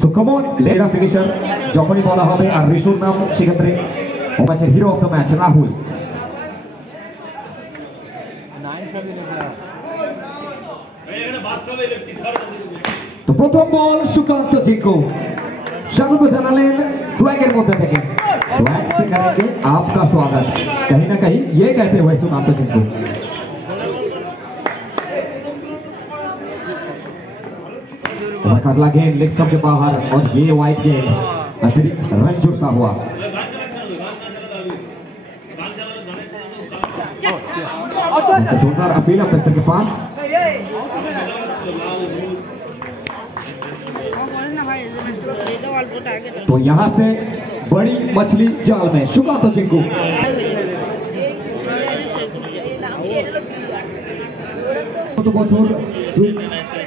So come on, লেরা finisher যখনই বলা হবে আর রিশুর নাম সেক্ষেত্রে ও ম্যাচের hero of the match Rahul. তো প্রথম বল সুকান্ত জিঙ্কু স্বাগত জানালেন स्वैगर मध्य থেকে स्वैग से करेंगे आपका स्वागत कहीं ना कहीं ये कहते हुए सुकांत जिंकू अगला गेंद लेग स्टंप के बाहर और ये वाइड गेंद अतिरिक्त रन जुड़ता हुआ जोरदार अपील अफसर के पास तो यहाँ से बड़ी मछली जाल में सुकांत जिंकू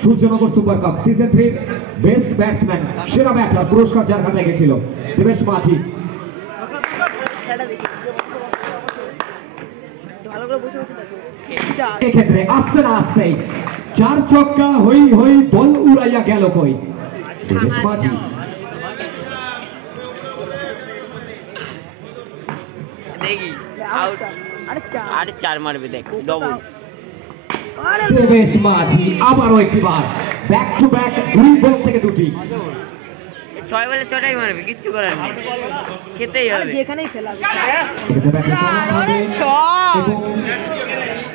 Suryanagar super cup season 3 best batsman সেরা ব্যাটার পুরস্কার যার হাতে গেছিল দেবেশ মাঝি। এক্ষেত্রে আসতে না আসতেই চার ছক্কা হই হই বল উড়াইয়া গেল কই দেবেশ মাঝি। দেবেশ মাঝি আবারও একটি বার ব্যাক টু ব্যাক দুই বল থেকে দুটি 6 বলে 6টাই মারবে কিচ্ছু করার নেই খেতেই হবে যেখানেই ফেলাবে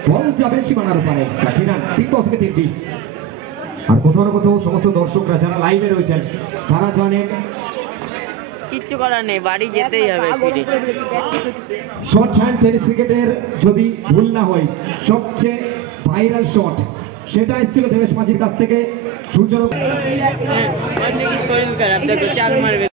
বল যাবে সীমানার উপরে 4টি রান 3 বল থেকে 3টি। আর কোথাও না কোথাও সমস্ত দর্শকরা যারা লাইভে রয়েছেন তারা জানেন কিচ্ছু করার নেই বাড়ি যেতেই হবে শর্ট হ্যান্ড টেনিস ক্রিকেটের যদি ভুল না হয় সবচেয়ে ভাইরাল শট সেটা এসেছিল দেবেশ মাঝির কাছ থেকে সূর্যনগর শরীর খারাপ দেখো চার মারবে।